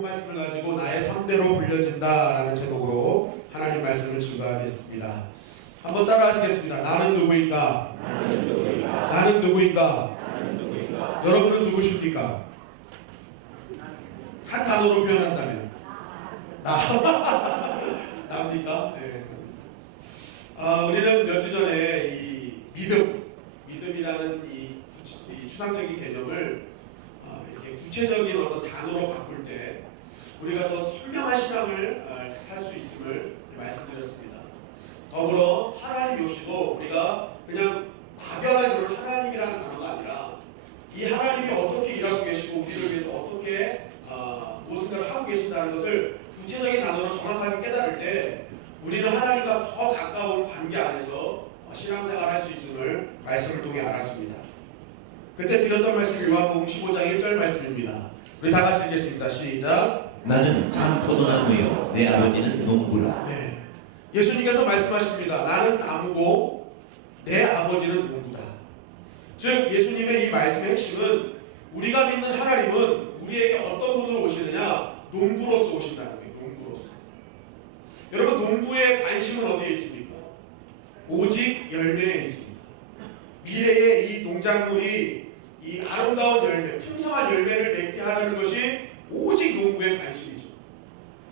본 말씀을 가지고 나의 삶대로 불려진다라는 제목으로 하나님 말씀을 증거하겠습니다. 한번 따라 하시겠습니다. 나는 누구인가? 나는 누구인가? 여러분은 누구십니까? 한 단어로 표현한다면 나입니까? 네. 우리는 몇 주 전에 이 믿음이라는 이 추상적인 개념을 이렇게 구체적인 어떤 단어로 바꿀 때 우리가 더 선명한 신앙을 살 수 있음을 말씀드렸습니다. 더불어 하나님 역시도 우리가 그냥 막연한 그런 하나님이라는 단어가 아니라 이 하나님이 어떻게 일하고 계시고 우리를 위해서 어떻게 무엇인가를 하고 계신다는 것을 구체적인 단어로 정확하게 깨달을 때 우리는 하나님과 더 가까운 관계 안에서 신앙생활을 할 수 있음을 말씀을 통해 알았습니다. 그때 드렸던 말씀이 요한복음 15장 1절 말씀입니다. 우리 다 같이 읽겠습니다. 시작. 나는 참 포도나무요 내 아버지는 농부라. 네. 예수님께서 말씀하십니다. 나는 나무고 내 아버지는 농부다. 즉 예수님의 이 말씀의 핵심은 우리가 믿는 하나님은 우리에게 어떤 분으로 오시느냐? 농부로서 오신다는 거예요. 농부로서. 여러분 농부의 관심은 어디에 있습니까? 오직 열매에 있습니다. 미래의 이 농작물이 이 아름다운 열매, 풍성한 열매를 맺게 하는 것이 오직 농부의 관심이죠.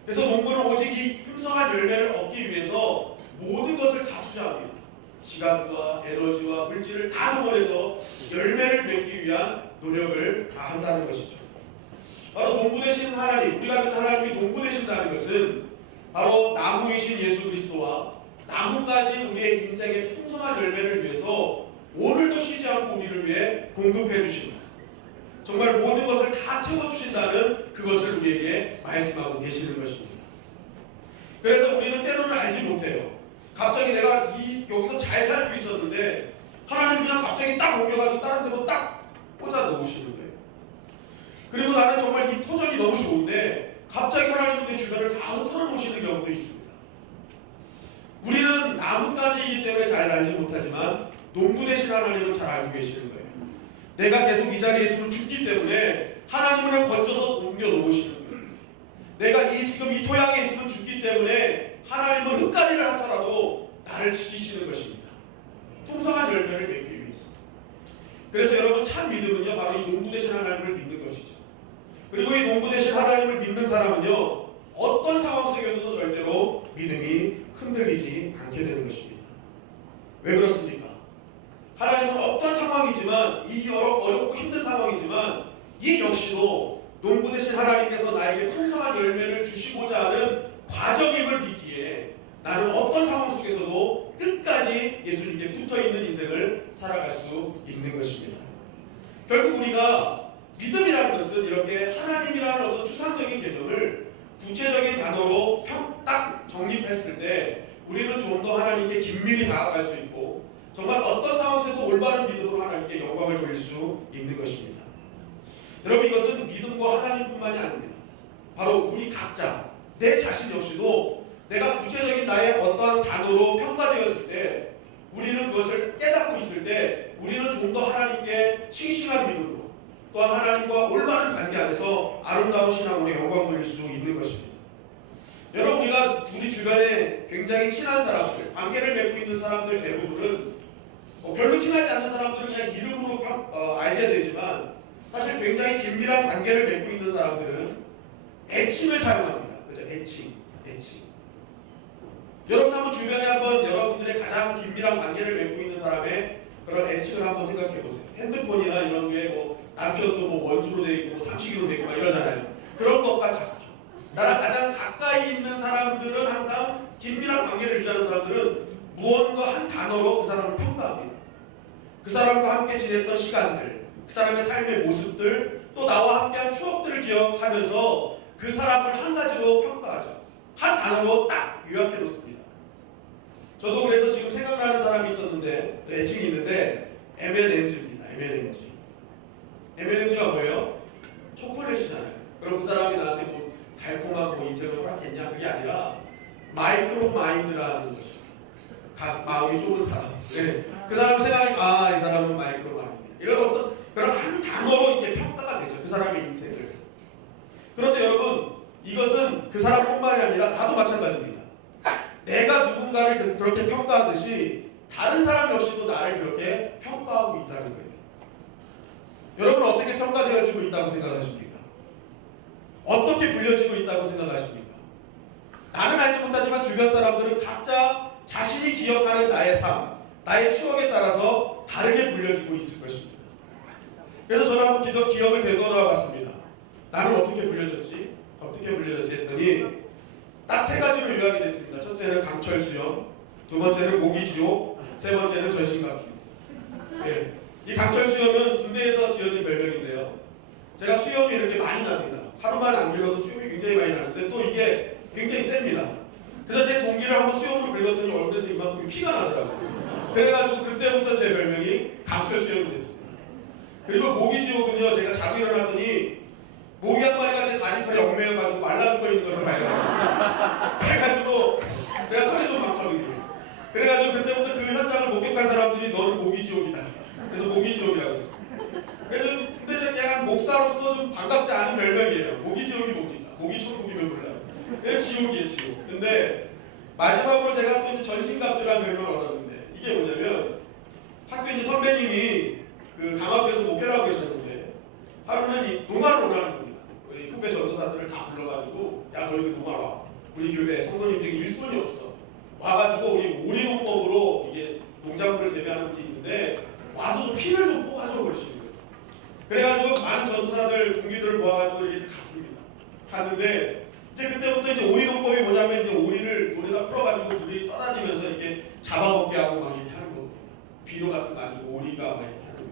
그래서 농부는 오직 이 풍성한 열매를 얻기 위해서 모든 것을 다 투자합니다. 시간과 에너지와 물질을 다 동원해서 열매를 맺기 위한 노력을 다 한다는 것이죠. 바로 농부 되신 하나님, 우리가 믿는 하나님이 농부 되신다는 것은 바로 나무이신 예수 그리스도와 나무까지 우리의 인생의 풍성한 열매를 위해서 오늘도 쉬지 않고 우리를 위해 공급해 주신다. 정말 모든 것을 다 채워주신다는 그것을 우리에게 말씀하고 계시는 것입니다. 그래서 우리는 때로는 알지 못해요. 갑자기 내가 여기서 잘 살고 있었는데 하나님 그냥 갑자기 딱 옮겨가지고 다른 데로 딱 꽂아 넣으시는 거예요. 그리고 나는 정말 이 터전이 너무 좋은데 갑자기 하나님은 내 주변을 다 흩어져 놓으시는 경우도 있습니다. 우리는 나뭇가지이기 때문에 잘 알지 못하지만 농부 되신 하나님은 잘 알고 계시는 거예요. 내가 계속 이 자리에 있으면 죽기 때문에 하나님은 건져서 옮겨 놓으시는 거예요. 내가 지금 이 토양에 있으면 죽기 때문에 하나님은 흙가리를 하서라도 나를 지키시는 것입니다. 풍성한 열매를 맺기 위해서. 그래서 여러분 참 믿음은요 바로 이 농부 되신 하나님을 믿는 것이죠. 그리고 이 농부 되신 하나님을 믿는 사람은요 어떤 상황 속에서도 절대로 믿음이 흔들리지 않게 되는 것입니다. 왜 그렇습니까? 하나님은 어떤 상황이지만 이 어렵고 힘든 상황이지만 이 역시도 농부 되신 하나님께서 나에게 풍성한 열매를 주시고자 하는 과정임을 믿기에 나는 어떤 상황 속에서도 끝까지 예수님께 붙어있는 인생을 살아갈 수 있는 것입니다. 결국 우리가 믿음이라는 것은 이렇게 하나님이라는 어떤 추상적인 개념을 구체적인 단어로 딱 정립했을 때 우리는 좀 더 하나님께 긴밀히 다가갈 수 있고 정말 어떤 상황에서도 올바른 믿음으로 하나님께 영광을 돌릴 수 있는 것입니다. 여러분 이것은 믿음과 하나님뿐만이 아닙니다. 바로 우리 각자 내 자신 역시도 내가 구체적인 나의 어떠한 단어로 평가되어질 때 우리는 그것을 깨닫고 있을 때 우리는 좀 더 하나님께 싱싱한 믿음으로 또한 하나님과 올바른 관계 안에서 아름다운 신앙으로 영광 돌릴 수 있는 것입니다. 여러분 우리가 우리 주변에 굉장히 친한 사람들, 관계를 맺고 있는 사람들 대부분은 별로 친하지 않는 사람들은 그냥 이름으로 알게 되지만 사실 굉장히 긴밀한 관계를 맺고 있는 사람들은 애칭을 사용합니다. 그죠? 애칭. 여러분 한번 주변에 한번 여러분들의 가장 긴밀한 관계를 맺고 있는 사람의 그런 애칭을 한번 생각해 보세요. 핸드폰이나 이런 게 남편도 원수로 돼 있고 삼식이로 돼 있고 이러잖아요. 그런 것과 같죠. 나랑 가장 가까이 있는 사람들은 항상 긴밀한 관계를 유지하는 사람들은 무언가 한 단어로 그 사람을 평가합니다. 그 사람과 함께 지냈던 시간들, 그 사람의 삶의 모습들, 또 나와 함께한 추억들을 기억하면서 그 사람을 한 가지로 평가하죠. 한 단어로 딱 요약해 놓습니다. 저도 그래서 지금 생각나는 사람이 있었는데 애칭이 있는데 M&M즈입니다. M&M즈가 뭐예요? 초콜릿이잖아요. 그럼 그 사람이 나한테 달콤한 인생을 허락했냐? 그게 아니라 마이크로 마인드라는 것이죠. 마음이 좁은 사람. 네. 그 사람 생각하니까 이 사람은 마이크로 마인드. 이런 어떤 그런 한 단어로 이게 평가가 되죠. 그 사람의 인생을. 그런데 여러분 이것은 그 사람뿐만이 아니라 나도 마찬가지입니다. 내가 누군가를 그렇게 평가하듯이 다른 사람 역시도 나를 그렇게 평가하고 있다는 거예요. 여러분은 어떻게 평가되어지고 있다고 생각하십니까? 어떻게 불려지고 있다고 생각하십니까? 나는 알지 못하지만 주변 사람들은 각자 자신이 기억하는 나의 삶, 나의 추억에 따라서 다르게 불려지고 있을 것입니다. 그래서 저는 한번 기억을 되돌아 봤습니다. 나는 어떻게 불려졌지? 어떻게 불려졌지 했더니 딱 세 가지로 요약이 됐습니다. 첫째는 강철수염, 두 번째는 모기지옥, 세 번째는 전신갑주. 네. 이 강철수염은 군대에서 지어진 별명인데요. 제가 수염이 이렇게 많이 납니다. 하루만 안 길러도 수염이 굉장히 많이 나는데 또 이게 굉장히 셉니다. 그래서 제 동기를 한번 수염으로 긁었더니 얼굴에서 이만큼이 피가 나더라고요. 그래가지고 그때부터 제 별명이 강철수염이 됐습니다. 그리고 모기지옥은요, 제가 자고 일어났더니 모기 한 마리가 제 다리 털에 얽매여가지고 말라 죽어 있는 것을 발견했어요. 그래가지고 제가 털이 좀 많거든요. 그래가지고 그때부터 그 현장을 목격한 사람들이 너는 모기지옥이다. 그래서 모기지옥이라고 했어요. 그래서 근데 제가 약간 목사로서 좀 반갑지 않은 별명이에요. 모기지옥이 뭡니까? 모기천국이면 몰라요. 그냥 지옥이에요, 지옥. 근데 마지막으로 제가 또 이제 전신갑주라는 별명을 얻었는데 이게 뭐냐면 학교 이제 선배님이 그 강화도에서 목회를 하고 계셨는데 하루는 이 농화를 오라는 겁니다. 우리 후배 전도사들을 다 불러가지고 야 너희들 농화 와. 우리 교회 성도님 중에 일손이 없어. 와가지고 우리 오리농법으로 이게 농작물을 재배하는 분이 있는데 와서 좀 피를 좀 뽑아줘 그러시는 거예요. 그래가지고 많은 전도사들 동기들을 모아가지고 이렇게 갔습니다. 갔는데 이제 그때부터 이제 오리농법이 뭐냐면 이제 오리를 물에다 풀어가지고 물이 떠다니면서 이렇게 잡아먹게 하고 막 이렇게 하는 거거든요. 비료 같은 거 아니고 오리가 막 이렇게 하는 거예요.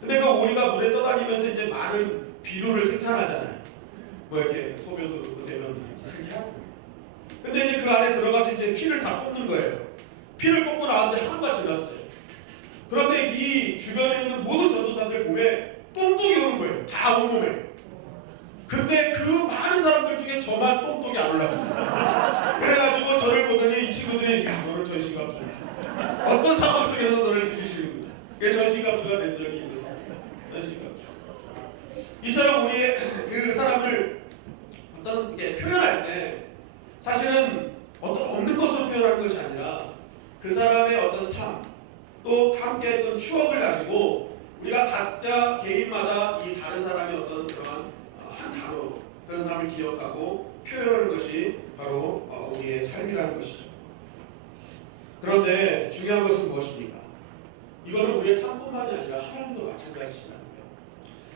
근데 그 오리가 물에 떠다니면서 이제 많은 비료를 생산하잖아요. 뭐 이렇게 소변도 넣고 내면 이렇게 하고. 근데 이제 그 안에 들어가서 이제 피를 다 뽑는 거예요. 피를 뽑고 나왔는데 하루가 지났어요. 그런데 이 주변에 있는 모든 전도사들 몸에 똥독이 오는 거예요. 다 온몸에. 근데 그 많은 사람들 중에 저만 똥독이 안 올랐습니다. 그래가지고 저를 보더니 이 친구들이 야 너는 전신갑주야. 어떤 상황 속에서 너를 지키시는구나. 그래서 전신갑주가 된 적이 있었습니다. 전신갑주. 이처럼 우리의 그 사람을 어떤 게 표현할 때 사실은 어떤 없는 것으로 표현하는 것이 아니라 그 사람의 어떤 삶, 또 함께했던 추억을 가지고 우리가 각자 개인마다 이 다른 사람의 어떤 그런 한 단어로 그런 사람을 기억하고 표현하는 것이 바로 우리의 삶이라는 것이죠. 그런데 중요한 것은 무엇입니까? 이거는 우리의 삶뿐만이 아니라 하나님도 마찬가지시라는 거예요.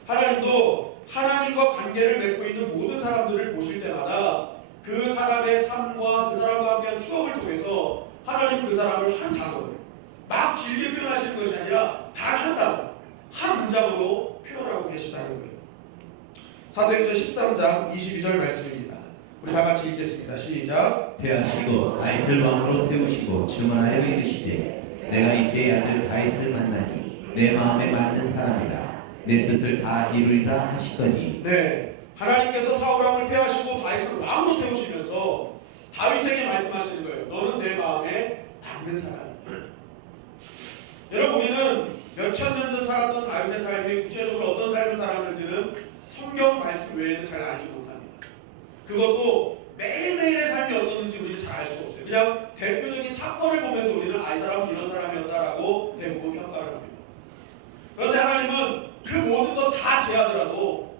하나님도 하나님과 관계를 맺고 있는 모든 사람들을 보실 때마다 그 사람의 삶과 그 사람과 함께한 추억을 통해서 하나님 그 사람을 한 단어로 막 길게 표현하시는 것이 아니라 단 한 단어, 한 문장으로 표현하고 계시다는 거예요. 사도행전 13장 22절 말씀입니다. 우리 다 같이 읽겠습니다. 시작. 패하시고 다윗을 왕으로 세우시고 증언하여 이르시되 내가 이새의 아들 다윗을 만나니 내 마음에 맞는 사람이라 내 뜻을 다 이루리라 하시더니. 네, 하나님께서 사울왕을 패하시고 다윗을 왕으로 세우시면서 다윗에게 말씀하시는 거예요. 너는 내 마음에 맞는 사람이다. 여러분 우리는 몇천 년 전 살았던 다윗의 삶이 구체적으로 어떤 삶을 살았는지는 성경 말씀 외에는 잘 알지 못합니다. 그것도 매일매일의 삶이 어떻는지 우리는 잘 알 수 없어요. 그냥 대표적인 사건을 보면서 우리는 이 사람은 이런 사람이었다라고 대부분 평가를 합니다. 그런데 하나님은 그 모든 것 다 제하더라도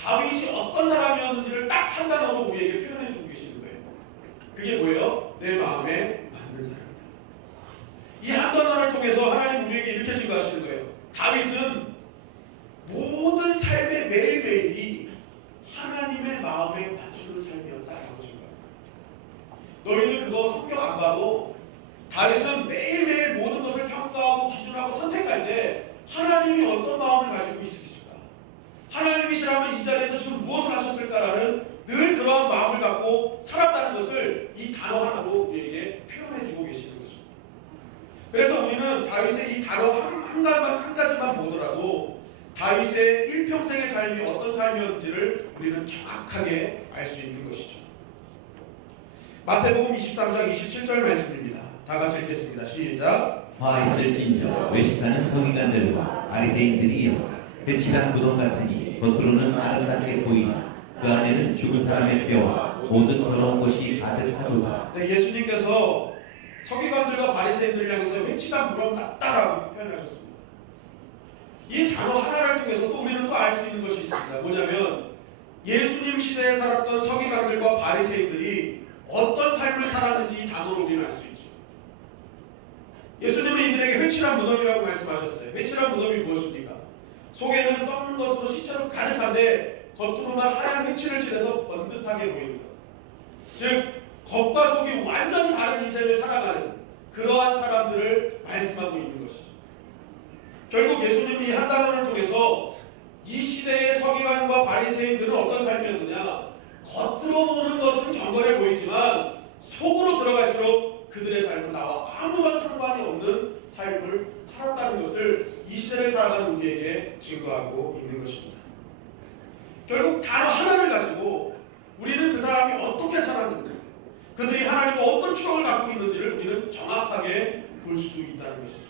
다윗이 어떤 사람이었는지를 딱 한 단어로 우리에게 표현해 주고 계시는 거예요. 그게 뭐예요? 내 마음에 맞는 사람이다. 이 한 단어를 통해서 하나님 우리에게 이렇게 증거하시는 거예요. 다윗은 모든 삶의 매일매일이 하나님의 마음에 맞추는 삶이었다라고 증거합니다. 너희들 그거 성경 안 봐도 다윗은 매일매일 모든 것을 평가하고 기준하고 선택할 때 하나님이 어떤 마음을 가지고 있으실까? 하나님이시라면 이 자리에서 지금 무엇을 하셨을까라는 늘 그러한 마음을 갖고 살았다는 것을 이 단어 하나로 우리에게 표현해주고 계시는 것입니다. 그래서 우리는 다윗의 이 단어 한 가지만 보더라도 다윗의 일평생의 삶이 어떤 삶이었는지를 우리는 정확하게 알 수 있는 것이죠. 마태복음 23장 27절 말씀입니다. 다 같이 읽겠습니다. 시작. 화 있을진저 외식하는 서기관들과 바리새인들이여 거칠한 무덤 같으니 겉으로는 아름답게 보이나 그 안에는 죽은 사람의 뼈와 모든 더러운 것이 가득하도다. 네, 예수님께서 서기관들과 바리새인들을 향해서 회치가 물어났다라고 표현하셨습니다. 이 단어 하나를 통해서도 우리는 또 알 수 있는 것이 있습니다. 뭐냐면 예수님 시대에 살았던 서기관들과 바리새인들이 어떤 삶을 살았는지 이 단어로 우리는 알 수 있죠. 예수님은 이들에게 회칠한 무덤이라고 말씀하셨어요. 회칠한 무덤이 무엇입니까? 속에는 썩는 것으로 시체로 가득한데 겉으로만 하얀 회칠을 칠해서 번듯하게 보이는 것. 즉 겉과 속이 완전히 다른 인생을 살아가는 그러한 사람들을 말씀하고 있는 것이죠. 결국 예수님이 한 단어를 통해서 이 시대의 서기관과 바리새인들은 어떤 삶이었느냐? 겉으로 보는 것은 경건해 보이지만 속으로 들어갈수록 그들의 삶은 나와 아무런 상관이 없는 삶을 살았다는 것을 이 시대를 살아가는 우리에게 증거하고 있는 것입니다. 결국 단어 하나를 가지고 우리는 그 사람이 어떻게 살았는지, 그들이 하나님과 어떤 추억을 갖고 있는지를 우리는 정확하게 볼 수 있다는 것이죠.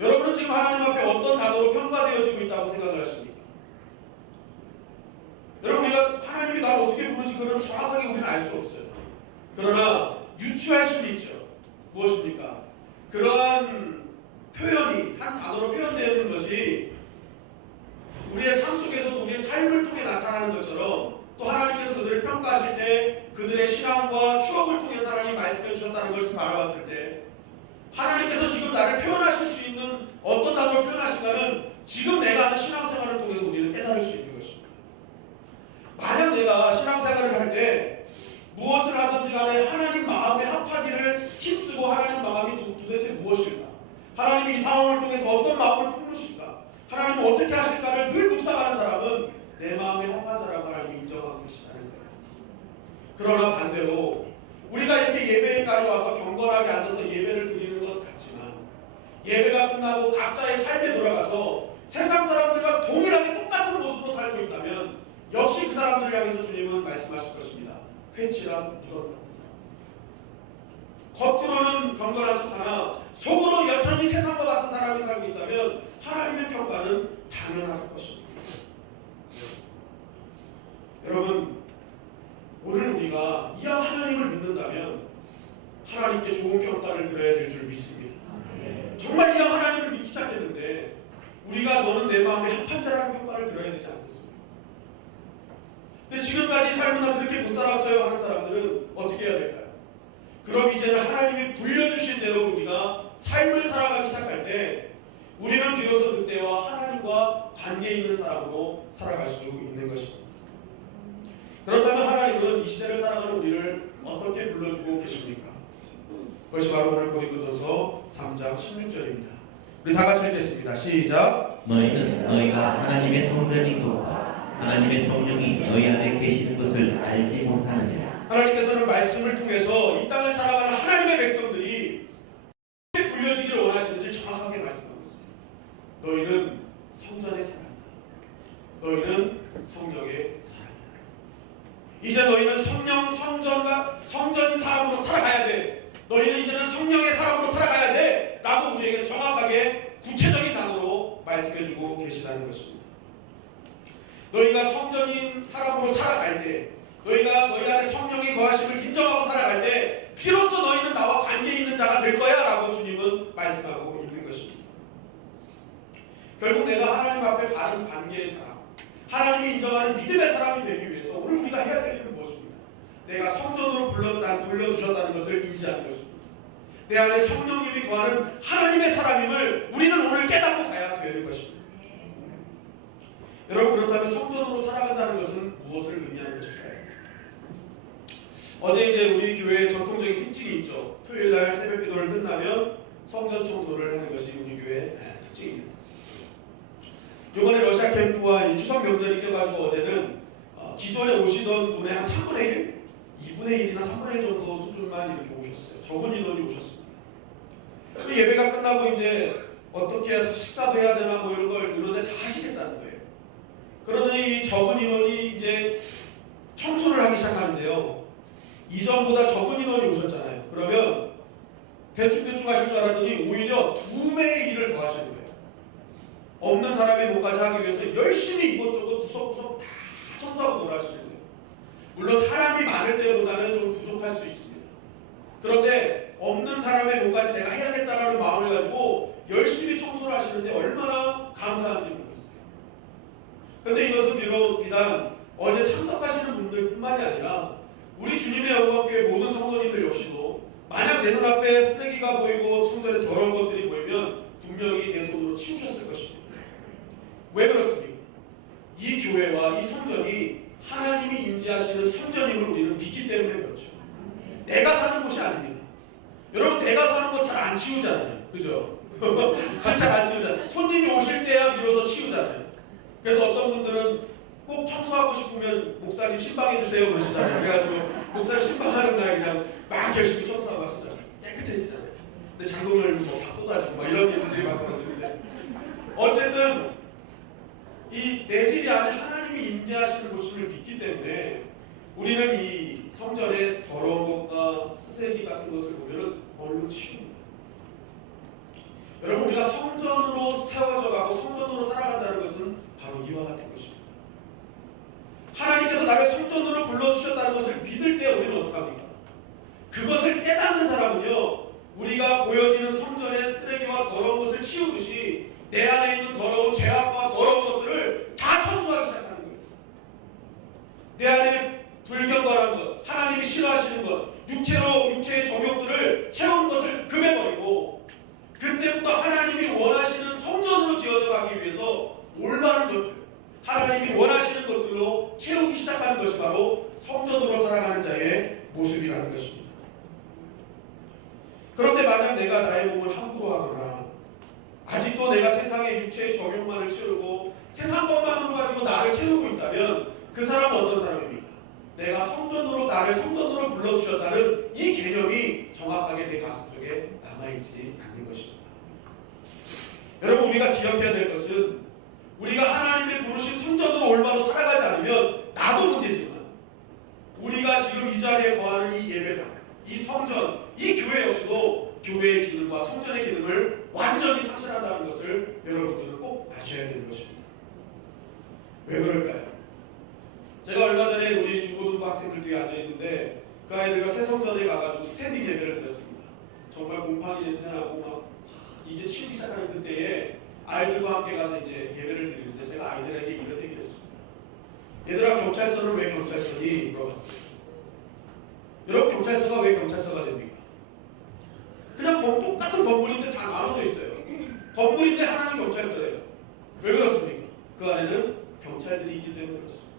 여러분은 지금 하나님 앞에 어떤 단어로 평가되어지고 있다고 생각을 하십니까? 여러분, 우리가 하나님이 나를 어떻게 보는지 그걸 정확하게 우리는 알 수 없어요. 그러나 유추할 수는 있죠. 무엇입니까? 그러한 표현이 한 단어로 표현되는 것이 우리의 삶 속에서도 우리의 삶을 통해 나타나는 것처럼 또 하나님께서 그들을 평가하실 때 그들의 신앙과 추억을 통해서 하나님이 말씀해 주셨다는 것을 바라봤을 때 하나님께서 지금 나를 표현하실 수 있는 어떤 단어를 표현하신가는 지금 내가 하는 신앙생활을 통해서 우리는 깨달을 수 있는 것입니다. 만약 내가 신앙생활을 할 때 무엇을 하든지 간에 하나님 마음에 합하기를 힘쓰고 하나님 마음이 도대체 무엇일까? 하나님이 이 상황을 통해서 어떤 마음을 품으실까? 하나님은 어떻게 하실까를 늘 묵상하는 사람은 내 마음에 합한 자라고 하나님이 인정하고 계시다는 거예요. 그러나 반대로 우리가 이렇게 예배에까지 와서 경건하게 앉아서 예배를 드리는 것 같지만 예배가 끝나고 각자의 삶에 돌아가서 세상 사람들과 동일하게 똑같은 모습으로 살고 있다면 역시 그 사람들을 향해서 주님은 말씀하실 것입니다. 회칠한 무덤 같은 사람. 겉으로는 경건한 척하나 속으로 여전히 세상과 같은 사람이 살고 있다면 하나님의 평가는 당연할 것입니다. 여러분, 오늘 우리가 이왕 하나님을 믿는다면 하나님께 좋은 평가를 들어야 될 줄 믿습니다. 정말 이왕 하나님을 믿기 시작했는데 우리가 너는 내 마음에 합한 자라는 평가를 들어야 되지 않겠습니까? 근데 지금까지 삶은 나 그렇게 못 살았어요 하는 사람들은 어떻게 해야 될까요? 그럼 이제는 하나님이 불려주신 대로 우리가 삶을 살아가기 시작할 때 우리는 비로소 그때와 하나님과 관계 있는 사람으로 살아갈 수 있는 것입니다. 그렇다면 하나님은 이 시대를 살아가는 우리를 어떻게 불러주고 계십니까? 그것이 바로 오늘 고린도전서 3장 16절입니다. 우리 다 같이 읽겠습니다. 시작. 너희는 너희가 하나님의 성전인 것과 하나님의 성령이 너희 안에 계시는 것을 알지 못하느냐. 하나님께서는 말씀을 통해서 이 땅을 살아가는 하나님의 백성들이 어떻게 불려지기를 원하시는지 정확하게 말씀하고 있어요. 너희는 성전의 사람이다. 너희는 성령의 사람이다. 이제 너희는 성전인 사람으로 살아가야 돼. 너희는 이제는 성령의 사람으로 살아가야 돼. 라고 우리에게 정확하게 구체적인 단어로 말씀해주고 계시다는 것입니다. 너희가 성전인 사람으로 살아갈 때, 너희가 너희 안에 성령이 거하심을 인정하고 살아갈 때 비로소 너희는 나와 관계 있는 자가 될 거야 라고 주님은 말씀하고 있는 것입니다. 결국 내가 하나님 앞에 바른 관계의 사람, 하나님이 인정하는 믿음의 사람이 되기 위해서 오늘 우리가 해야 될 일은 무엇입니까? 내가 성전으로 불러주셨다는 것을 인지하는 것입니다. 내 안에 성령님이 거하는 하나님의 사람임을 우리는 오늘 깨닫고 가야 되는 것입니다. 여러분, 그렇다면 성전으로 살아간다는 것은 무엇을 의미하는 것일까요? 어제 이제 우리 교회의 전통적인 특징이 있죠. 토요일날 새벽기도를 끝나면 성전 청소를 하는 것이 우리 교회의 특징입니다. 이번에 러시아 캠프와 이 추석 명절이 껴가지고 어제는 기존에 오시던 분의 한 3분의 1, 2분의 1이나 3분의 1 정도 수준만 이렇게 오셨어요. 적은 인원이 오셨습니다. 예배가 끝나고 이제 어떻게 해서 식사도 해야 되나 뭐 이런데 다 하시겠다는 거예요. 그러더니 이 적은 인원이 이제 청소를 하기 시작하는데요. 이전보다 적은 인원이 오셨잖아요. 그러면 대충 하실 줄 알았더니 오히려 2배의 일을 더 하시는 거예요. 없는 사람의 목까지 하기 위해서 열심히 이것저것 구석구석 다 청소하고 놀아주시는데, 물론 사람이 많을 때보다는 좀 부족할 수 있습니다. 그런데 없는 사람의 몸까지 내가 해야겠다라는 마음을 가지고 열심히 청소를 하시는데 얼마나 감사한지 모르겠어요. 그런데 이것은 비단 어제 참석하시는 분들뿐만이 아니라 우리 주님의 영광교회 모든 성도님들 역시도 만약 내 눈앞에 쓰레기가 보이고 성전에 더러운 것들이 보이면 분명히 내 손으로 치우셨을 것입니다. 왜 그렇습니까? 이 교회와 이 성전이 하나님이 임재하시는 성전임을 우리는 믿기 때문에 그렇죠. 내가 사는 곳이 아닙니다. 여러분, 내가 사는 곳 잘 안 치우잖아요. 그죠? 잘 안 치우잖아요. 손님이 오실 때야 비로소 치우잖아요. 그래서 어떤 분들은 꼭 청소하고 싶으면 목사님 신방해 주세요 그러시잖아요. 그래가지고 목사님 신방하는 날 그냥 막 열심히 청소하고 하시잖아요. 깨끗해지잖아요. 근데 장동을 뭐 다 쏟아지고 막 이런 일들이 막 벌어지는데, 어쨌든 이 내 집이 안에 하나님이 임재하시는 곳임을 믿기 때문에 우리는 이 성전의 더러운 것과 쓰레기 같은 것을 보면은 얼른 치웁니다. 여러분, 우리가 성전으로 세워져 가고 성전으로 살아간다는 것은 바로 이와 같은 것입니다. 하나님께서 나를 성전으로 불러주셨다는 것을 믿을 때 우리는 어떻게 합니까? 그것을 깨닫는 사람은요, 우리가 보여지는 성전의 쓰레기와 더러운 것을 치우듯이 내 안에 있는 더러운 죄악과 더러운 것들을 다 청소하기 시작하는 거예요. 내 안에 불경건한 것, 하나님이 싫어하시는 것, 육체의 정욕들을 채우는 것을 금해버리고, 그때부터 하나님이 원하시는 성전으로 지어져 가기 위해서 올바른 것들, 하나님이 원하시는 것들로 채우기 시작하는 것이 바로 성전으로 살아가는 자의 모습이라는 것입니다. 그런데 만약 내가 나의 몸을 함부로 하거나 아직도 내가 세상의 육체의 정욕만을 채우고 세상 것만으로 가지고 나를 채우고 있다면 그 사람은 어떤 사람입니까? 내가 성전으로, 나를 성전으로 불러주셨다는 이 개념이 정확하게 내 가슴 속에 남아있지 않는 것입니다. 여러분, 우리가 기억해야 될 것은 우리가 하나님의 부르신 성전으로 올바로 살아가지 않으면 나도 문제지만 우리가 지금 이 자리에 거하는 이 예배당, 이 성전, 이 교회 역시도 교회의 기능과 성전의 기능을 완전히 상실한다는 것을 여러분들은 꼭 아셔야 되는 것입니다. 왜 그럴까요? 제가 얼마 전에 우리 중고등부 학생들 뒤에 앉아있는데 그 아이들과 새 성전에 가가지고 스탠딩 예배를 드렸습니다. 정말 곰팡이 냄새나고 막 이제 치우기 시작하는 그때에 아이들과 함께 가서 이제 예배를 드리는데 제가 아이들에게 이런 얘기를 했습니다. 얘들아, 경찰서는 왜 경찰서니? 물어봤어요. 여러분, 경찰서가 왜 경찰서가 됩니까? 그냥 똑같은 건물인데 다 나눠져 있어요. 건물인데 하나는 경찰서예요. 왜 그렇습니까? 그 안에는 경찰들이 있기 때문에 그렇습니다.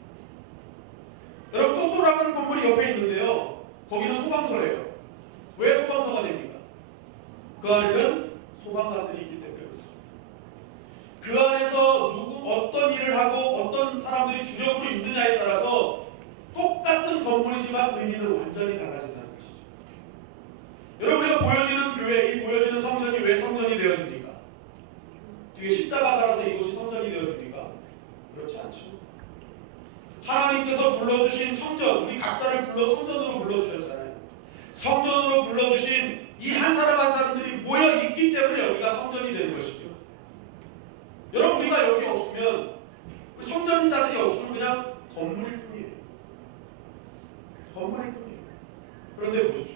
여러분, 또 돌아가는 건물이 옆에 있는데요, 거기는 소방서예요. 왜 소방서가 됩니까? 그 안에는 소방관들이 있기 때문에 그렇습니다. 그 안에서 어떤 일을 하고 어떤 사람들이 주력으로 있느냐에 따라서 똑같은 건물이지만 의미는 완전히 달라진다는 것이죠. 여러분, 우리가 보여지는 교회, 이 보여지는 성전이 왜 성전이 되어집니까? 뒤에 십자가 따라서 이곳이 성전이 되어집니까? 그렇지 않죠. 하나님께서 불러주신 성전, 우리 각자를 성전으로 불러주셨잖아요. 성전으로 불러주신 이 한 사람 한 사람들이 모여 있기 때문에 여기가 성전이 되는 것이죠. 여러분, 우리가 여기 없으면, 성전자들이 없으면 그냥 건물일 뿐이에요. 건물일 뿐이에요. 그런데 보십시오.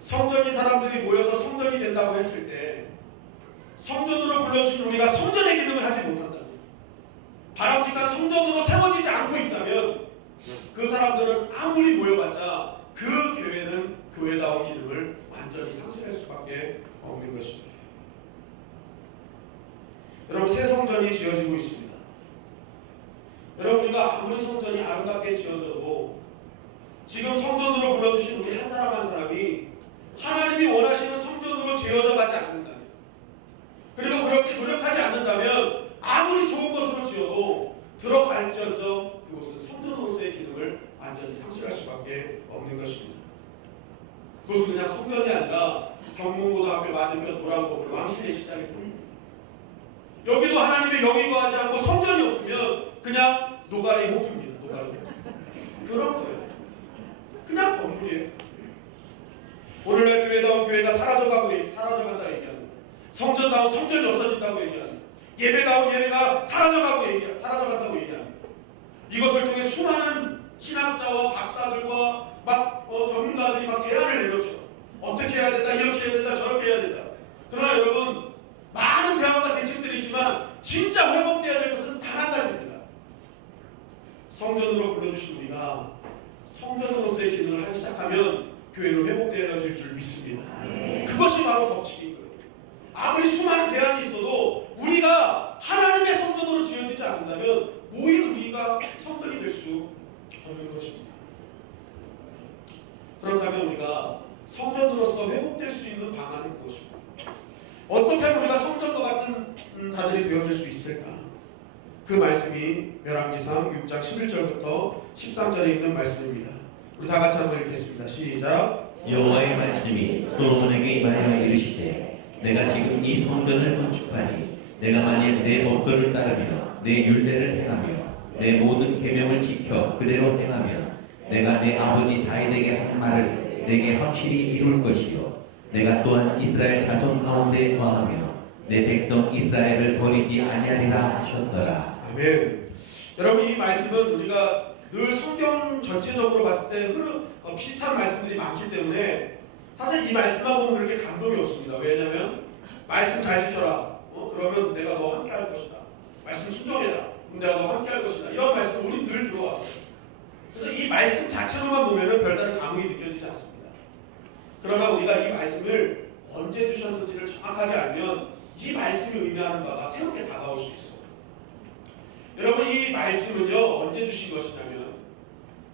성전인 사람들이 모여서 성전이 된다고 했을 때 성전으로 불러주신 우리가 성전의 기능을 하지 못한다면, 바람직한 성전으로 세워지지 않고 있다면 그 사람들은 아무리 모여봤자 그 교회는 교회다운 기능을 완전히 상실할 수밖에 없는 것입니다. 여러분, 새 성전이 지어지고 있습니다. 여러분, 우리가 아무리 성전이 아름답게 지어져도 지금 성전으로 불러주신 우리 한 사람 한 사람이 하나님이 원하시는 성전으로 지어져 가지 않는다면, 그리고 그렇게 노력하지 않는다면 아무리 좋은 것으로 지어도 들어갈지언정 그곳은 성전으로서의 기능을 완전히 상실할 수밖에 없는 것입니다. 그것은 그냥 성전이 아니라 경문고등학교 맞은편 노란 건물 왕실 예식장일 뿐입니다. 여기도 하나님의 영이 거하지 않고 성전이 없으면 그냥 노가리 호프입니다. 노가리 호프. 그런 거예요. 그냥 건물이에요. 오늘날 교회다운 교회가 사라져간다 얘기합니다. 성전다운 성전이 없어진다고 얘기합니다. 예배다운 예배가 사라져간다고 얘기합니다. 이것을 통해 수많은 신학자와 박사들과 전문가들이 막 대안을 내놓죠. 어떻게 해야 된다, 이렇게 해야 된다, 저렇게 해야 된다. 그러나 여러분, 많은 대안과 대책들이 있지만 진짜 회복돼야 될 것은 단 한 가지입니다. 성전으로 불러주신 우리가 성전으로서의 기능을 하기 시작하면 교회는 회복되어질 줄 믿습니다. 그것이 바로 법칙인 거예요. 아무리 수많은 대안이 있어도 우리가 하나님의 성전으로 지어지지 않는다면 모인 우리가 성전이 될 수 없는 것입니다. 그렇다면 우리가 성전으로서 회복될 수 있는 방안은 무엇입니까? 어떻게 하면 우리가 성전과 같은 자들이 되어질 수 있을까? 그 말씀이 열왕기상 6장 11절부터 13절에 있는 말씀입니다. 우리 다 같이 한번 읽겠습니다. 시작. 여호와의 말씀이 솔로몬에게 임하여 이르시되 내가 지금 이 성전을 건축하니 내가 만일 내 법도를 따르며 내 율례를 행하며 내 모든 계명을 지켜 그대로 행하면 내가 내 아버지 다윗에게 한 말을 내게 확실히 이룰 것이요 내가 또한 이스라엘 자손 가운데 거하며 내 백성 이스라엘을 버리지 아니하리라 하셨더라. 아멘. 여러분, 이 말씀은 우리가 늘 성경 전체적으로 봤을 때 비슷한 말씀들이 많기 때문에 사실 이 말씀만 보면 그렇게 감동이 없습니다. 왜냐하면 말씀 잘 지켜라. 그러면 내가 너 함께 할 것이다. 말씀 순종해라. 그럼 내가 너 함께 할 것이다. 이런 말씀 우리 늘 들어왔어요. 그래서 이 말씀 자체로만 보면은 별다른 감흥이 느껴지지 않습니다. 그러나 우리가 이 말씀을 언제 주셨는지를 정확하게 알면 이 말씀이 의미하는 바가 새롭게 다가올 수 있어요. 여러분, 이 말씀은요 언제 주신 것이냐면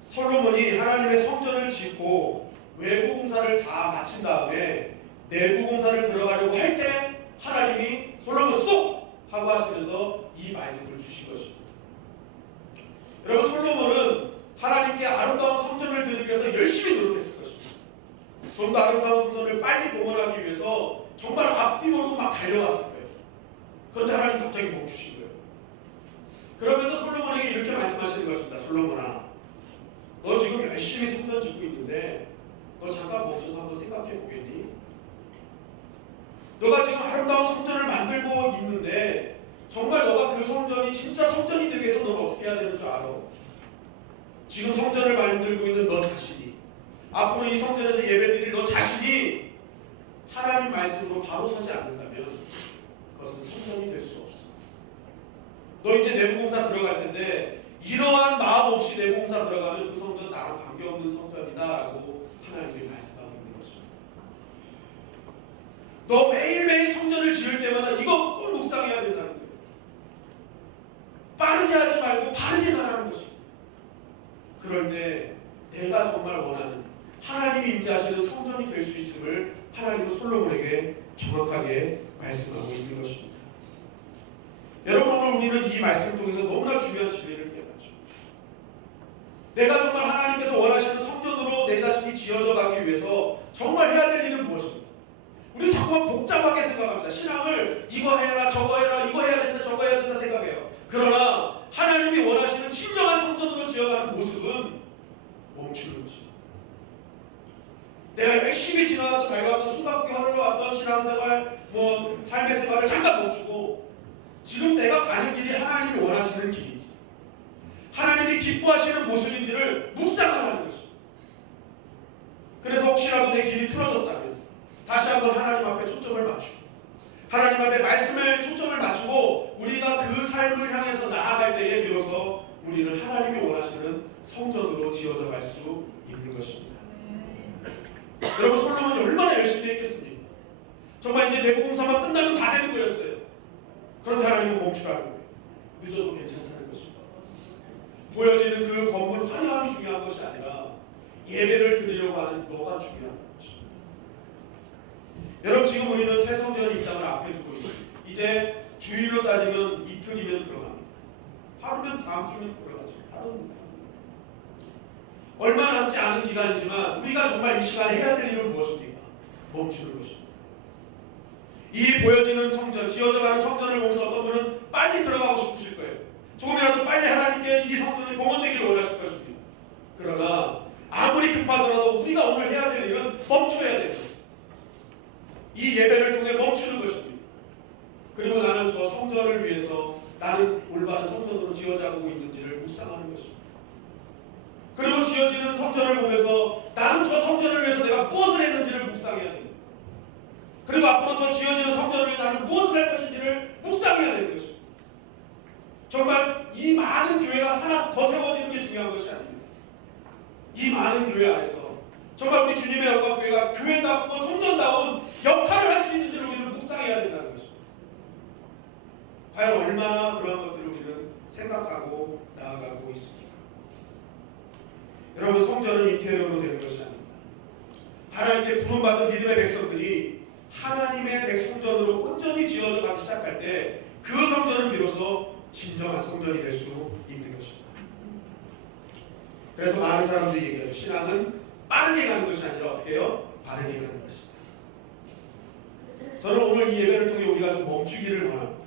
솔로몬이 하나님의 성전을 짓고 외부 공사를 다 마친 다음에 내부 공사를 들어가려고 할 때 하나님이 솔로몬 쏙 하고 하시면서 이 말씀을 주신 것입니다. 여러분, 솔로몬은 하나님께 아름다운 성전을 드리기 위해서 열심히 노력했을 것입니다. 좀 더 아름다운 성전을 빨리 복원하기 위해서 정말 앞뒤 모르고 막 달려갔을 거예요. 그런데 하나님 갑자기 멈추신 거예요. 그러면서 솔로몬에게 이렇게 말씀하시는 것입니다. 솔로몬아, 너 지금 열심히 성전 짓고 있는데 너 잠깐 멈춰서 한번 생각해 보겠니? 너가 지금 아름다운 성전을 만들고 있는데 정말 너가 그 성전이 진짜 성전이 되기 위해서 너는 어떻게 해야 되는 줄 알아? 지금 성전을 만들고 있는 너 자신이, 앞으로 이 성전에서 예배드릴 너 자신이 하나님 말씀으로 바로 서지 않는다면 그것은 성전이 될 수 없어. 너 이제 내부공사 들어갈 텐데 이러한 마음 없이 내부공사 들어가면 그 성전 나랑 관계없는 성전이다 라고 하나님이 말씀하고 있는 것입니다. 너 매일매일 성전을 지을 때마다 이거 꼭 묵상해야 된다는 거예요. 빠르게 하지 말고 바르게 가라는 것입니다. 그럴 때 내가 정말 원하는 하나님이 임재하시는 성전이 될 수 있음을 하나님은 솔로몬에게 정확하게 말씀하고 있는 것입니다. 여러분, 오늘 우리는 이 말씀 통해서 너무나 중요한 진리를 깨닫죠. 내가 정말 하나님께서 원하시는 성전으로 내 자신이 지어져 가기 위해서 정말 해야 될 일은 무엇입니까? 우리 자꾸만 복잡하게 생각합니다. 신앙을 이거 해라 저거 해라 이거 해야 된다 저거 해야 된다 생각해요. 그러나 하나님이 원하시는 진정한 성전으로 지어가는 모습은 멈추는 것입니다. 내가 열심히 지나갔던 달려왔던 수갑기 흘러왔던 신앙생활 삶의 생활을 잠깐 멈추고 지금 내가 가는 길이 하나님이 원하시는 길인지 하나님이 기뻐하시는 모습인지를 묵상하라는 것입니다. 그래서 혹시라도 내 길이 틀어졌다면 다시 한번 하나님 앞에 초점을 맞추고 하나님 앞에 말씀에 초점을 맞추고 우리가 그 삶을 향해서 나아갈 때에 비로소 우리는 하나님이 원하시는 성전으로 지어져 갈 수 있는 것입니다. 여러분, 솔로몬이 얼마나 열심히 했겠습니까? 정말 이제 내부공사만 끝나면 다 되는 거였어요. 그런데 하나님은 멈추라는 거예요. 늦어도 괜찮다는 것입니다. 보여지는 그 건물 화려함이 중요한 것이 아니라 예배를 드리려고 하는 너가 중요한 것입니다. 여러분, 지금 우리는 새 성전의 입장을 앞에 두고 있습니다. 이제 주일로 따지면 이틀이면 들어갑니다. 하루면 다음 주면 들어가죠. 하루입니다. 얼마 남지 않은 기간이지만 우리가 정말 이 시간에 해야 될 일은 무엇입니까? 멈추는 것입니다. 이 보여지는 성전, 지어져가는 성전을 보면서 어떤 분은 빨리 들어가고 싶으실 거예요. 조금이라도 빨리 하나님께 이 성전이 복원되기를 원하실 것입니다. 그러나 아무리 급하더라도 우리가 오늘 해야 될 일은 멈춰야 됩니다. 이 예배를 통해 멈추는 것입니다. 그리고 나는 저 성전을 위해서 나는 올바른 성전으로 지어져가고 있는지를 묵상하는 것입니다. 성전을 보면서 나는 저 성전을 위해서 내가 무엇을 했는지를 묵상해야 됩니다. 그리고 앞으로 저 지어지는 성전을 위해 나는 무엇을 할 것인지를 묵상해야 되는 것입니다. 정말 이 많은 교회가 하나 더 세워지는 게 중요한 것이 아닙니다. 이 많은 교회 안에서 정말 우리 주님의 영광교회가 교회답고 성전다운 역할을 할 수 있는지를 우리는 묵상해야 된다는 것입니다. 과연 얼마나 그러한 것들을 우리는 생각하고 나아가고 있습니까? 여러분, 성전은 인테리어로 되는 것이 아닙니다. 하나님께 부름받은 믿음의 백성들이 하나님의 성전으로 온전히 지어져 가기 시작할 때 그 성전은 비로소 진정한 성전이 될 수 있는 것입니다. 그래서 많은 사람들이 얘기하죠. 신앙은 빠르게 가는 것이 아니라 어떻게 해요? 바르게 가는 것이다. 저는 오늘 이 예배를 통해 우리가 좀 멈추기를 원합니다.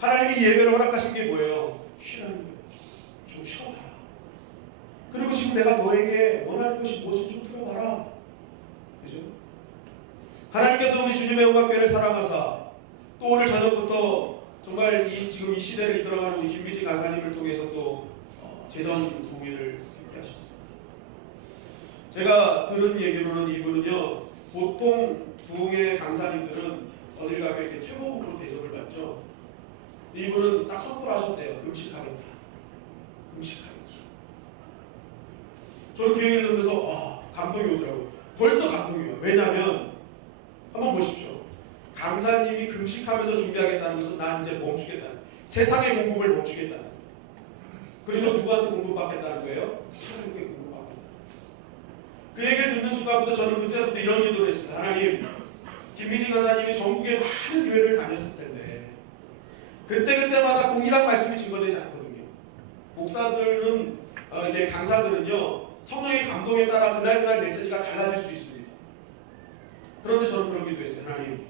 하나님이 이 예배를 허락하신 게 뭐예요? 쉬라는 거예요. 좀 쉬어봐라. 그리고 지금 내가 너에게 원하는 것이 무엇인지 좀 들어봐라. 그죠? 하나님께서 우리 주님의 영광교회를 사랑하사 또 오늘 저녁부터 정말 지금 이 시대를 이끌어가는 우리 김미진 간사님을 통해서 또 재정 동의를 했게 하셨습니다. 제가 들은 얘기로는 이분은요, 보통 부흥의 강사님들은 어딜 가면 이렇게 최고급으로 대접을 받죠. 이분은 딱 선포를 하셨대요. 금식하겠다. 금식하겠다. 저는 그 얘기를 들으면서 감동이 오더라고요. 벌써 감동이 와요. 왜냐하면 한번 보십시오. 강사님이 금식하면서 준비하겠다는 것은 난 이제 멈추겠다는, 세상의 공급을 멈추겠다는, 그리고 누구한테 공급받겠다는 거예요? 하나님께 공급받겠다. 그 얘기를 듣는 순간부터 저는 그때부터 이런 기도를 했습니다. 하나님, 김미진 강사님이 전국에 많은 교회를 다녔을 텐데 그때마다 동일한 말씀이 증거되지 않거든요. 목사들은 이제 강사들은요, 성령의 감동에 따라 그날 메시지가 달라질 수 있습니다. 그런데 저는 그런 기도 했어요. 하나님,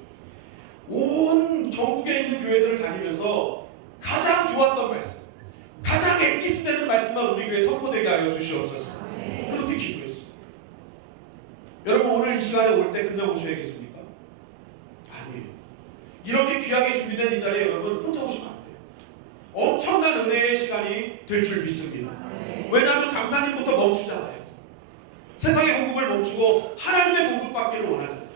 온 전국에 있는 교회들을 다니면서 가장 좋았던 말씀, 가장 엑기스되는 말씀만 우리 교회에 선포되게 하여 주시옵소서. 그렇게 기도했습니다. 여러분, 오늘 이 시간에 올 때 그냥 오셔야겠습니까? 아니에요. 이렇게 귀하게 준비된 이 자리에 여러분 혼자 오시면 안 돼요. 엄청난 은혜의 시간이 될 줄 믿습니다. 왜냐하면 강사님부터 멈추잖아요. 세상의 공급을 멈추고 하나님의 공급받기를 원하잖아요.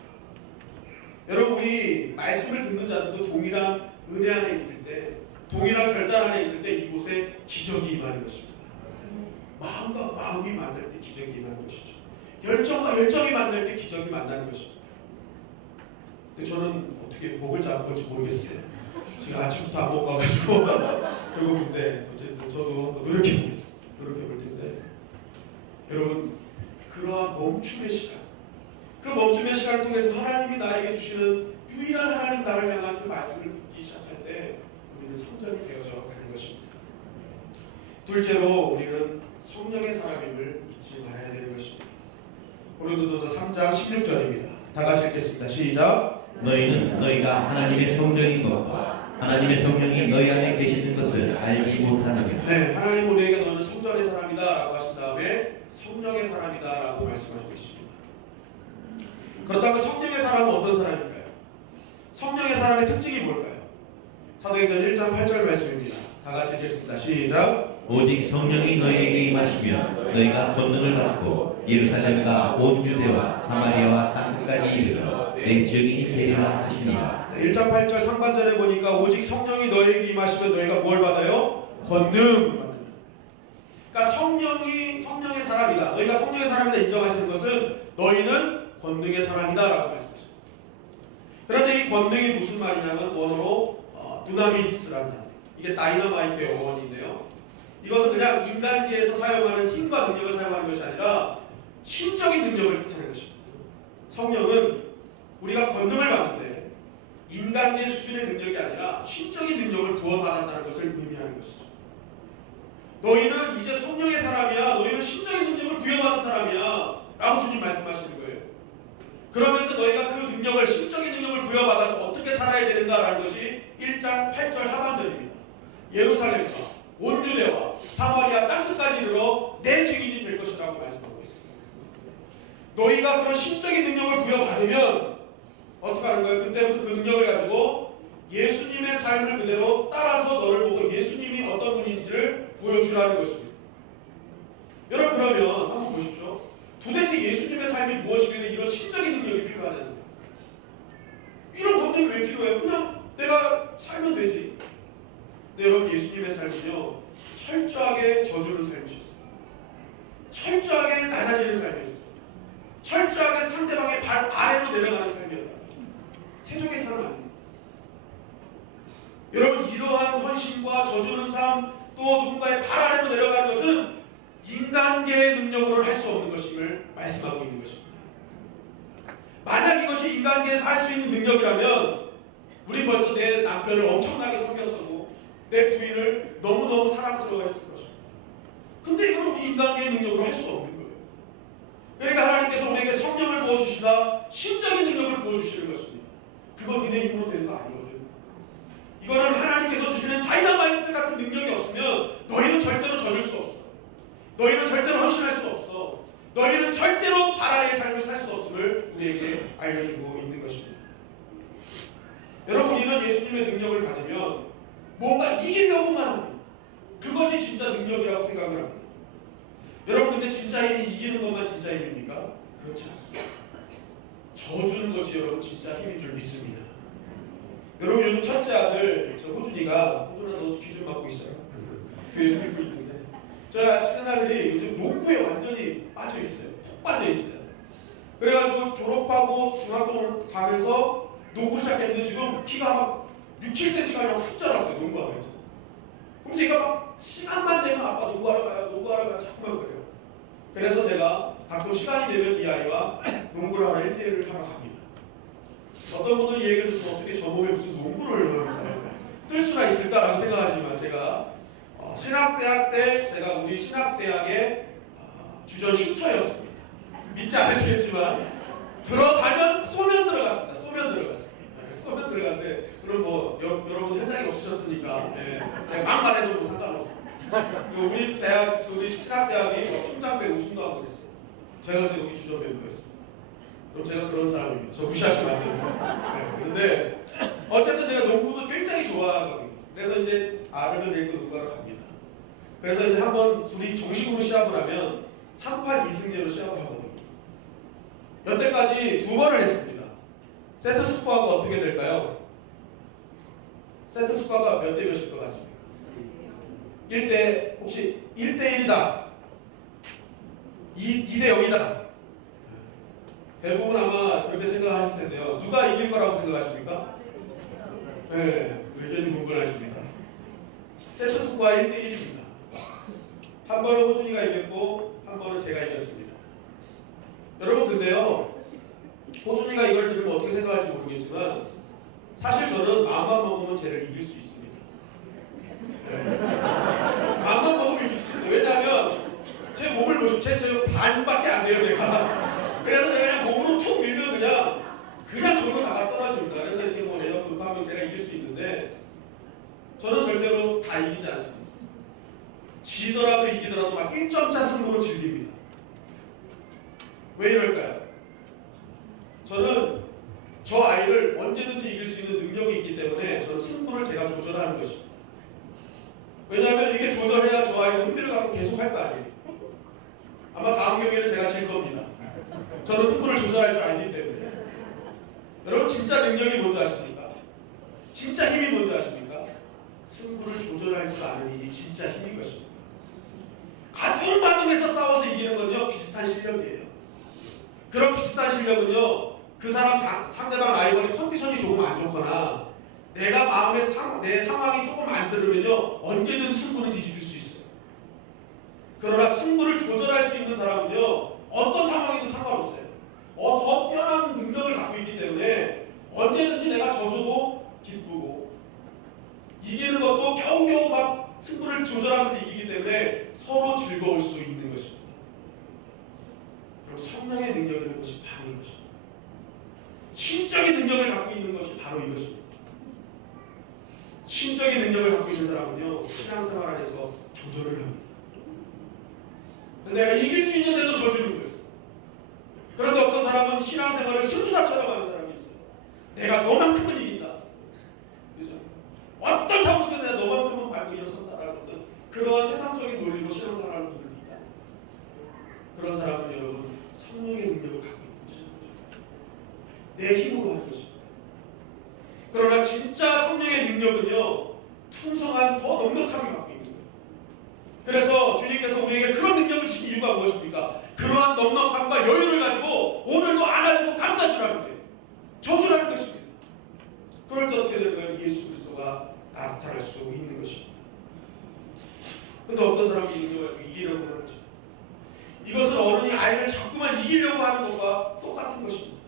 여러분, 우리 말씀을 듣는 자들도 동일한 은혜 안에 있을 때, 동일한 결단 안에 있을 때 이곳에 기적이 임하는 것입니다. 마음과 마음이 만날 때 기적이 임하는 것이죠. 열정과 열정이 만날 때 기적이 만나는 것입니다. 근데 저는 어떻게 목을 잡은 건지 모르겠어요. 제가 아침부터 안 먹고 와가지고 그리고 근데 어쨌든 저도 노력해보겠습니다. 노력해볼 텐데, 여러분, 그러한 멈춤의 시간, 그 멈춤의 시간을 통해서 하나님이 나에게 주시는 유일한 하나님 나를 향한 그 말씀을 듣기 시작할 때 우리는 성전이 되어져 가는 것입니다. 둘째로 우리는 성령의 사람임을 잊지 말아야 되는 것입니다. 고린도전서 3장 16절입니다. 다 같이 읽겠습니다. 시작. 너희는 너희가 하나님의 성전인 것과 하나님의 성령이 너희 안에 계시는 것을 알지 못하느냐. 네, 하나님 우리에게 너는 성전의 사람이다 라고 하신 다음에 성령의 사람이다 라고 말씀하시고 있습니다. 그렇다면 성령의 사람은 어떤 사람일까요? 성령의 사람의 특징이 뭘까요? 사도행전 1장 8절 말씀입니다. 다 같이 읽겠습니다. 시작. 오직 성령이 너희에게 임하시면 너희가 권능을 받고 예루살렘과 온 유대와 사마리아와 땅끝까지 이르러 내 증인이 되리라 하시니라. 1장 8절 상반절에 보니까 오직 성령이 너희에게 임하시면 너희가 뭘 받아요? 권능을 받는다. 그러니까 성령의 사람이다. 너희가 성령의 사람이다 인정하시는 것은 너희는 권능의 사람이다 라고 말씀하십니다. 그런데 이 권능이 무슨 말이냐면 원어로 두나미스라는 단어. 이게 다이너마이트의 원어인데요. 이것은 그냥 인간계에서 사용하는 힘과 능력을 사용하는 것이 아니라 신적인 능력을 뜻하는 것입니다. 성령은 우리가 권능을 받는데 인간계 수준의 능력이 아니라 신적인 능력을 부어받았다는 것을 의미하는 것이죠. 너희는 이제 성령의 사람이야. 너희는 신적인 능력을 부여받은 사람이야 라고 주님 말씀하시는 거예요. 그러면서 너희가 그 능력을, 신적인 능력을 부여받아서 어떻게 살아야 되는가라는 것이 1장 8절 하반절입니다. 예루살렘과 온 유대와 사마리아 땅끝까지 이르러 내 증인이 될 것이라고 말씀하고 있습니다. 너희가 그런 신적인 능력을 부여받으면 어떻게 하는 거예요? 그때부터 그 능력을 가지고 예수님의 삶을 그대로 따라서 너를 보고 예수님이 어떤 분인지를 보여주라는 것입니다. 여러분, 그러면 도대체 예수님의 삶이 무엇이길래 이런 신적인 능력이 필요하냐는 거예요. 이런 권능이 왜 필요해요? 그냥 내가 살면 되지. 근데 여러분, 예수님의 삶은요, 철저하게 저주를 삶으셨어요. 철저하게 낮아지는 삶이었어요. 철저하게 상대방의 발 아래로 내려가는 삶이었다. 세족의 삶 아닙니다. 여러분, 이러한 헌신과 저주는 삶, 또 누군가의 발 아래로 내려가는 것은 인간계의 능력으로는 할 수 없는 것임을 말씀하고 있는 것입니다. 만약 이것이 인간계에서 할 수 있는 능력이라면 우리 벌써 내 남편을 엄청나게 섬겼어도 내 부인을 너무너무 사랑스러워했을 것입니다. 근데 이건 우리 인간계의 능력으로 할 수 없는 거예요. 그러니까 하나님께서 우리에게 성령을 부어주시다 신적인 능력을 부어주시는 것입니다. 그건 너네 힘으로 되는 거 아니거든. 이거는 하나님께서 주시는 다이너마이트 같은 능력이 없으면 너희는 절대로 저질 수 없어. 너희는 절대로 헌신할 수 없어. 너희는 절대로 바라의 삶을 살 수 없음을 우리에게 알려주고 있는 것입니다. 여러분, 우리는 예수님의 능력을 받으면 뭔가 이기려고만 합니다. 그것이 진짜 능력이라고 생각을 합니다. 여러분, 근데 진짜 힘이 이기는 것만 진짜 힘입니까? 그렇지 않습니다. 져주는 것이 여러분 진짜 힘인 줄 믿습니다. 여러분, 요즘 첫째 아들 호준아, 너 귀 좀 막고 있어요. 뒤에 들고 있는데, 제가 친한 아들이 요즘 농구에 완전히 빠져 있어요. 푹 빠져 있어요. 그래가지고 졸업하고 중학교 가면서 농구 시작했는데 지금 키가 막 6, 7cm가 그냥 훅 자랐어요. 농구하면서. 그래서 얘가 막 시간만 되면 아빠 농구하러 가요. 자꾸만 그래요. 그래서 제가 가끔 시간이 되면 이 아이와 농구를 하러 1대1을 하러 갑니다. 어떤 분들은 이 얘기를 듣고 어떻게 저 몸에 무슨 농구를 뜰 수가 있을까라고 생각하지만, 제가 신학대학 때 제가 우리 신학대학의 주전 슈터였습니다. 믿지 않으시겠지만 들어가면 쏘면 들어갔습니다. 쏘면 들어갔는데, 그럼 뭐 여러분 현장에 없으셨으니까 제가 막 말해도 뭐 상관없습니다. 우리 신학대학이 충장배 우승도 하고 그랬어요. 제가 그때 거기 주전 멤버였습니다. 그럼 제가 그런 사람입니다. 저 무시하시면 안 됩니다. 근데 어쨌든 제가 농구도 굉장히 좋아하거든요. 그래서 이제 아들을 데리고 농구하러 갑니다. 그래서 이제 한번 둘이 정식으로 시합을 하면 3-8 2승제로 시합을 하거든요. 여태까지 2번을 했습니다. 세트 스코어가 어떻게 될까요? 세트 스코어가 몇 대 몇일 것 같습니까? 1대, 혹시 1대1이다. 2대 0이다. 대부분 아마 그렇게 생각하실 텐데요. 누가 이길 거라고 생각하십니까? 네, 의견이 분분하십니다. 세트 스코어 1대1입니다. 한 번은 호준이가 이겼고 한 번은 제가 이겼습니다. 여러분, 근데요, 호준이가 이걸 들으면 어떻게 생각할지 모르겠지만 사실 저는 마음만 먹으면 쟤를 이길 수 있습니다. 마음만 먹으면 이길 수 있어요. 왜냐하면 제 몸을 보시면 제 반밖에 안 돼요, 제가. 그래서 제가 그냥 몸으로 툭 밀면 그냥 저로 나가 떨어집니다. 그래서 이렇게 뭐 레이업 급하면 제가 이길 수 있는데, 저는 절대로 다 이기지 않습니다. 지더라도 이기더라도 막 1점차 승부로 즐깁니다. 왜 이럴까요? 저는 저 아이를 언제든지 이길 수 있는 능력이 있기 때문에 저는 승부를 제가 조절하는 것입니다. 왜냐하면 이게 조절해야 저 아이가 흥미를 갖고 계속 할 거 아니에요. 아마 다음 경기는 제가 질 겁니다. 저는 승부를 조절할 줄 알기 때문에. 여러분, 진짜 능력이 뭔지 아십니까? 진짜 힘이 뭔지 아십니까? 승부를 조절할 줄 아는 일이 진짜 힘인 것입니다. 아둥바둥해서 싸워서 이기는 건요, 비슷한 실력이에요. 그런 비슷한 실력은요, 그 사람 상대방 라이벌의 컨디션이 조금 안 좋거나 내가 마음의 내 상황이 조금 안 들으면요, 언제든지 승부를 뒤집힐 수 있어요. 그러나 승부를 조절할 수 있는 사람은요, 어떤 상황이든 상관없어요. 더 뛰어난 능력을 갖고 있기 때문에 언제든지 내가 져줘도 기쁘고, 이기는 것도 겨우겨우 막 승부를 조절하면서 이기기 때문에 서로 즐거울 수 있는 것입니다. 그럼 성령의 능력이라는 것이 바로 이것입니다. 신적인 능력을 갖고 있는 것이 바로 이것입니다. 신적인 능력을 갖고 있는 사람은요, 신앙생활 안에서 조절을 합니다. 내가 이길 수 있는데도 져주는 거예요. 그런데 어떤 사람은 신앙생활을 승부사처럼 하는 사람이 있어요. 내가 너만큼은 이긴다. 그죠? 어떤 상황 속에서 내가 너만큼은 밟고 일어선다라는 어떤 그러한 세상적인 논리로 신앙생활하는 분들이 있다. 그런 사람은 여러분 성령의 능력을 갖고 있는 것입니다. 내 힘으로 하는 것입니다. 그러나 진짜 성령의 능력은요, 풍성한 더 넉넉함을 갖고 있는 거예요. 그래서 주님께서 우리에게 그런 능력을 주신 이유가 무엇입니까? 그러한 넉넉함과 여유를 가지고 오늘도 안아주고 감싸주라는 거예요. 저주라는 것입니다. 그럴 때 어떻게 될까요? 예수 그리스도가 나타날 수 있는 것입니다. 근데 어떤 사람이 이 능력을 가지고 이기려고 하는 거죠. 이것은 어른이 아이를 자꾸만 이기려고 하는 것과 똑같은 것입니다.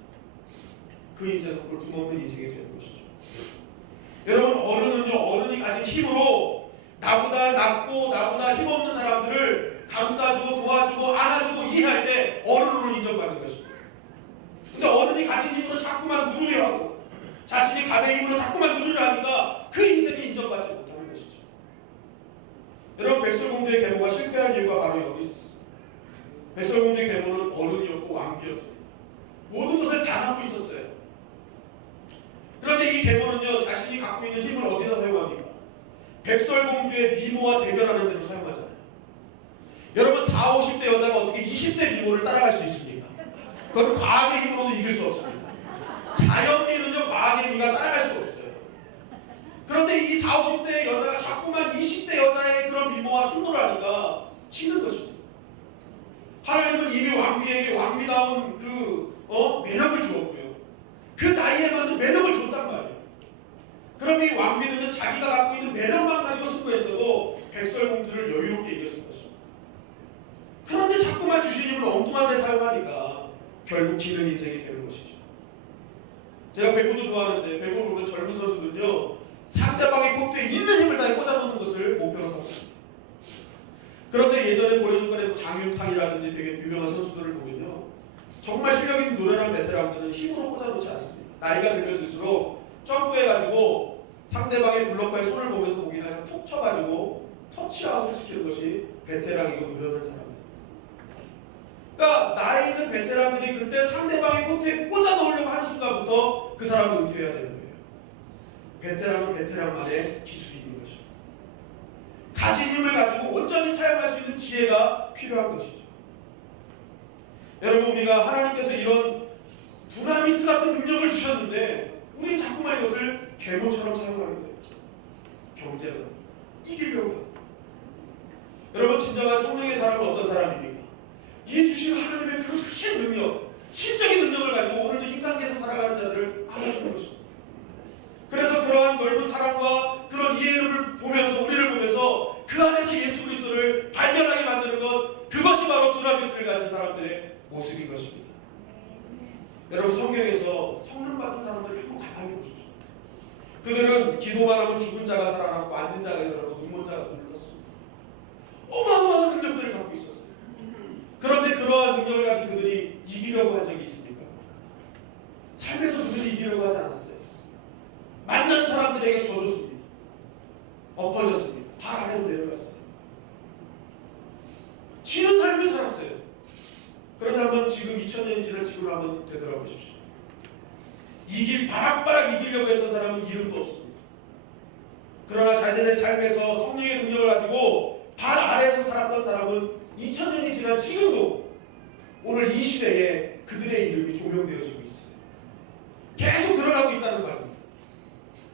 그 인생은 볼품없는 인생이 되는 것이죠. 여러분, 어른은요, 어른이 가진 힘으로 나보다 낮고 나보다 힘없는 사람들을 감싸주고 도와주고 안아주고 이해할 때 어른으로 인정받는 것입니다. 근데 어른이 가진 힘으로 자꾸만 누르려 하고 자신이 가진 힘으로 자꾸만 누르려 하니까 그 인생이 인정받지 못하는 것이죠. 여러분, 백설공주의 계모가 실패한 이유가 바로 여기 있었어요. 백설공주의 계모는 어른이었고 왕비였어요. 모든 것을 다 갖고 있었어요. 그런데 이 계모는요, 자신이 갖고 있는 힘을 어디다 사용합니까? 백설공주의 미모와 대결하는 데로 사용하잖아요. 여러분, 40, 50대 여자가 어떻게 20대 미모를 따라갈 수 있습니까? 그건 과학의 힘으로도 이길 수 없습니다. 자연미는요, 과학의 미가 따라갈 수 없어요. 그런데 이 40, 50대 여자가 자꾸만 20대 여자의 그런 미모와 승부를 하니까 치는 것입니다. 하나님은 이미 왕비에게 왕비다운 매력을 주었고요. 그 나이에 맞는 매력을 줬단 말이에요. 그럼 이 왕비는 자기가 갖고 있는 매력만 가지고 승부했어도 백설공주를 여유롭게 이겼을 것입니다. 그런데 자꾸만 주신 힘을 엉뚱한 데 사용하니까 결국 지는 인생이 되는 것이죠. 제가 배구도 좋아하는데 배구를 보면 젊은 선수들은요, 상대방의 콧대에 있는 힘을 다해 꽂아놓는 것을 목표로 삼습니다. 그런데 예전에 고려정권의 장윤탕이라든지 되게 유명한 선수들을 보면요, 정말 실력 있는 노련한 베테랑들은 힘으로 꽂아놓지 않습니다. 나이가 들면 들수록 점프해가지고 상대방의 블로커에 손을 보면서 거기다 그냥 톡 쳐가지고 터치아웃을 시키는 것이 베테랑이고 노련한 사람입니다. 그러니까 나이 있는 베테랑들이 그때 상대방의 콧대에 꽂아놓으려고 하는 순간부터 그 사람은 은퇴해야 되는 거예요. 베테랑은 베테랑만의 기술이 있는 것입니다. 가진 힘을 가지고 온전히 사용할 수 있는 지혜가 필요한 것이죠. 여러분, 우리가 하나님께서 이런 두나미스 같은 능력을 주셨는데 우리는 자꾸만 이것을 계모처럼 사용하는 거예요. 경제로 이기려고 하고. 여러분, 진정한 성령의 사람은 어떤 사람입니까? 이 주신 하나님의 그 크신 능력, 신적인 능력을 가지고 오늘도 인간계에서 살아가는 자들을 안아주는 것입니다. 그래서 그러한 넓은 사랑과 그런 이해를 보면서, 우리를 보면서 그 안에서 예수 그리스도를 발견하게 만드는 것, 그것이 바로 두나미스를 가진 사람들의 모습인 것입니다. 여러분, 성경에서 성령 받은 사람들 한번 가만히 보십시오. 그들은 기도만 하면 죽은 자가 살아났고 앉은 자가 일어나고 눈먼 자가 눈을 떴습니다. 어마어마한 능력들을 갖고 있었어요. 그런데 그러한 능력을 가진 그들이 이기려고 한 적이 있습니까? 삶에서 그들이 이기려고 하지 않았어요. 만나는 사람들에게 져줬습니다. 엎어졌습니다. 발 아래로 내려갔어요. 지는 삶을 살았어요. 그런데 한번 지금 2000년이 지난 지금 한번 되돌아보십시오. 바락바락 이기려고 했던 사람은 이름도 없습니다. 그러나 자신의 삶에서 성령의 능력을 가지고 발 아래에서 살았던 사람은 2000년이 지난 지금도 오늘 이 시대에 그들의 이름이 조명되어지고 있어요. 계속 드러나고 있다는 말입니다.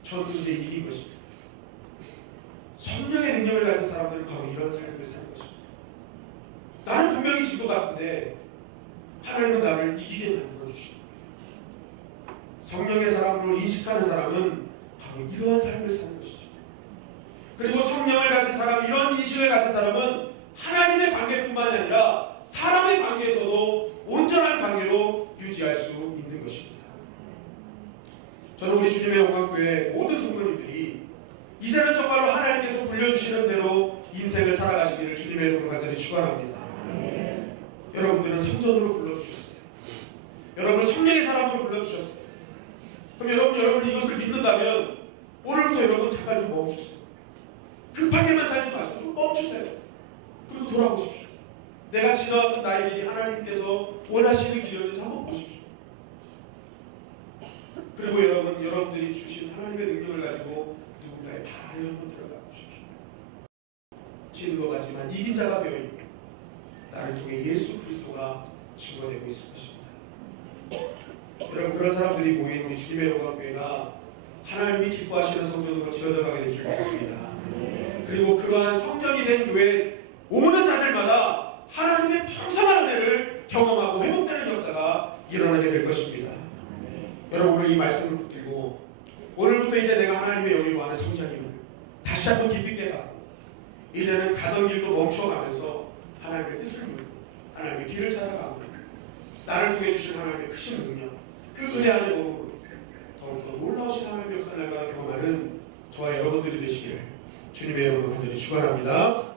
저는 근데 이긴 것입니다. 성령의 능력을 가진 사람들은 바로 이런 삶을 사는 것입니다. 나는 분명히 진 것 같은데 하나님은 나를 이기게 만들어주십니다. 성령의 사람으로 인식하는 사람은 바로 이러한 삶을 사는 것이죠. 그리고 성령을 가진 사람, 이런 인식을 가진 사람은 하나님의 관계뿐만이 아니라 사람의 관계에서도 온전한 관계로 유지할 수 있는 것입니다. 저는 우리 주님의 영광교회 모든 성도님들이 이제는 정말로 하나님께서 불려주시는 대로 인생을 살아가시기를 주님의 이름으로 간절히 축원합니다. 여러분들은 성전으로 불러주셨어요. 여러분을 성령의 사람으로 불러주셨어요. 그럼 여러분 이것을 믿는다면 오늘부터 여러분 잠깐 좀 멈추세요. 급하게만 살지 마시고 좀 멈추세요. 그리고 돌아보십시오. 내가 지나왔던 나의 길이 하나님께서 원하시는 길이었는지 한번 보십시오. 그리고 여러분들이 주신 하나님의 능력을 가지고 누군가의 발 아래 한번 들어가 보십시오. 지는 것 같지만 이긴 자가 되어 있고 나를 통해 예수 그리스도가 증거되고 있을 것입니다. 여러분, 그런 사람들이 모인 우리 주님의 영광교회가 하나님이 기뻐하시는 성전으로 지어져가게 될 줄 믿습니다. 그리고 그러한 성전이 된 교회 오는 자들마다 하나님의 풍성한 은혜를 경험하고 회복되는 역사가 일어나게 될 것입니다. 여러분, 오늘 이 말씀을 붙들고 오늘부터 이제 내가 하나님의 영이 구하는 성전임을 다시 한번 깊이 깨닫고 이제는 가던 길도 멈춰가면서 하나님의 뜻을 묻고 하나님의 길을 찾아가고 나를 통해 주신 하나님의 크신 능력, 그 은혜 안에 머무르고 더욱더 놀라우신 하나님의 역사를 내가 경험하는 저와 여러분들이 되시기를 주님의 이름으로 간절히 축원합니다.